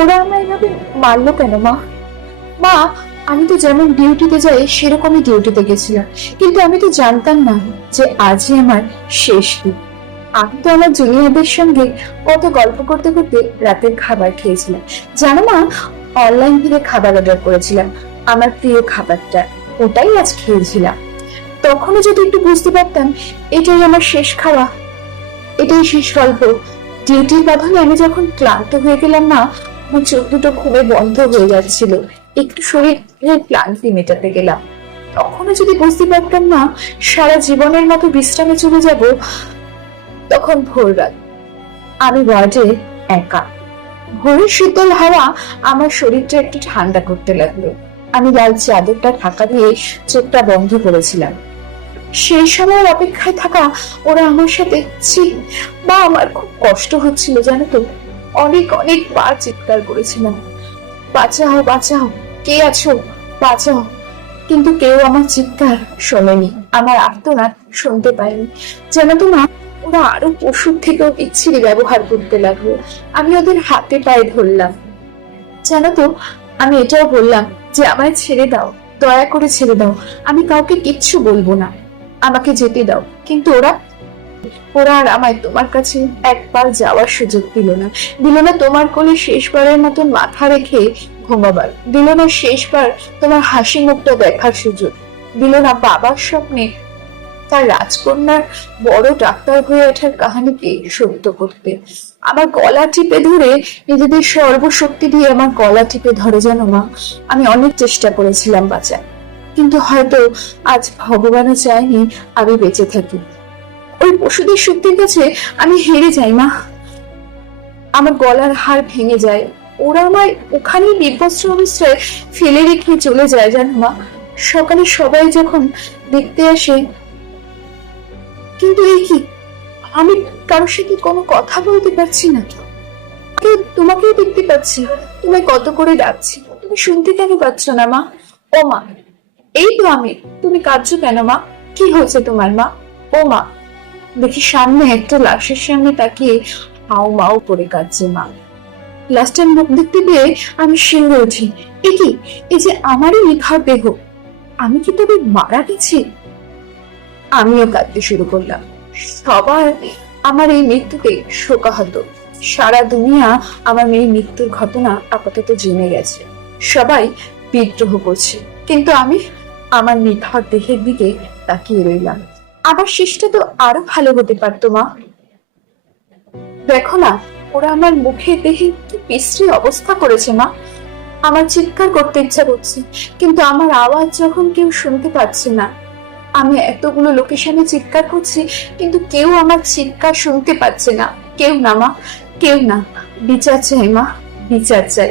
ওরা আমায় এভাবে মারলো কেন মা? মা, আমি তো যেমন ডিউটিতে যাই সেরকমই ডিউটিতে গেছিলাম, কিন্তু আমি তো জানতাম না যে আজই আমার শেষ দিন। আমি তো আমার জুনিয়রদের সঙ্গে কত গল্প করতে করতে রাতের খাবার খেয়েছিলাম। জানো মা, অনলাইন থেকে খাবার অর্ডার করেছিলাম, আমার প্রিয় খাবারটা, ওটাই আজ খেয়েছিলাম। তখনও যদি একটু বুঝতে পারতাম এটাই আমার শেষ খাওয়া, এটাই শেষ গল্প। ডিউটির বাঁধনে আমি যখন ক্লান্ত হয়ে গেলাম না, আমার চোখ দুটো খুবই বন্ধ হয়ে যাচ্ছিল, একটু শরীরের ক্লান্তি মেটাতে গেলাম। তখনও যদি বুঝতে পারতাম না সারা জীবনের মতো বিশ্রামে চলে যাব। তখন ভোর রাত, আমি ওয়ার্ডে একা। ভোরের শীতল হাওয়া আমার শরীরটা একটু ঠান্ডা করতে লাগলো। আমি লাল চাদরটা ঢাকা দিয়ে চোখটা বন্ধ করেছিলাম। সেই সময়ের অপেক্ষায় থাকা ওরা আমার সাথে ছি। বা আমার খুব কষ্ট হচ্ছিল জানো তো, অনেক অনেক বার চিৎকার করেছিলাম, বাঁচাও বাঁচাও, কে আছো, বাঁচাও। কিন্তু কেউ আমার চিৎকার শোনেনি, আমার আর্তনাদ শুনতে পায়নি। জানো তো মা, ওরা আরো পশুর থেকেও বিচ্ছিরি ব্যবহার করতে লাগলো। আমি ওদের হাতে পায়ে ধরলাম, জানো তো, আমি এটাও বললাম যে আমায় ছেড়ে দাও, দয়া করে ছেড়ে দাও, আমি কাউকে কিচ্ছু বলবো না, আমাকে যেতে দাও। কিন্তু ওরা ওরা আর আমায় তোমার কাছে একবার যাওয়ার সুযোগ দিল না, দিল না তোমার কোলে শেষবারের মতন মাথা রেখে ঘুমাবার, দিল না শেষবার তোমার হাসি মুখটা দেখার সুযোগ, দিল না বাবার স্বপ্নে তার রাজকন্যার বড় ডাক্তার হয়ে ওঠার কাহিনীকে সত্য করতে। আমার গলা টিপে ধরে, নিজেদের সর্বশক্তি দিয়ে আমার গলা টিপে ধরে, জানো মা, আমি অনেক চেষ্টা করেছিলাম বাঁচার, কিন্তু হয়তো আজ ভগবানও চায়নি আমি বেঁচে থাকি। ওই পশুদের শক্তির কাছে আমি হেরে যাই মা, আমার গলার হাড় ভেঙে যায়, ওরা আমায় ওখানেই বিভৎস অবস্থায় ফেলে রেখে চলে যায়, জানো মা। সকালে সবাই যখন দেখতে আসে, কিন্তু এই কি, আমি কারোর সাথে কোনো কথা বলতে পারছি না। তোমাকেও দেখতে পাচ্ছি, তোমায় কত করে ডাকছি, তুমি শুনতে কেন পাচ্ছ না মা? ও মা, এই তো আমি, তুমি কাঁদছো কেন মা? কি হয়েছে তোমার মা? ও মা, দেখি সামনে একটা লাশের সামনে তাকিয়ে হাউ মাউ করে কাঁদছে মা। লাশটার মুখ দেখতে পেয়ে আমি শিউরে উঠি। এ কি, এই যে আমারই নিথর দেহ, আমি কি তবে মারা গেছি? আমিও কাঁদতে শুরু করলাম। সবার আমার এই মৃত্যুতে শোকাহত। সারা দুনিয়া আমার মেয়ের মৃত্যুর ঘটনা আপাতত জেনে গেছে, সবাই বিদ্রোহ করছে, কিন্তু আমি আমার নিথর দেহের দিকে তাকিয়ে রইলাম। আমার শেষটা তো আরো ভালো হতে পারতো মা। দেখো না, ওরা আমার মুখে দেহে কি বিশ্রী অবস্থা করেছে মা। আমার চিৎকার করতে ইচ্ছা করছে, কিন্তু আমার আওয়াজ যখন কেউ শুনতে পাচ্ছে না। আমি এতগুলো লোকের সামনে চিৎকার করছি, কিন্তু কেউ আমার চিৎকার শুনতে পাচ্ছে না। কেউ না মা, কেউ না। বিচার চাই মা, বিচার চাই।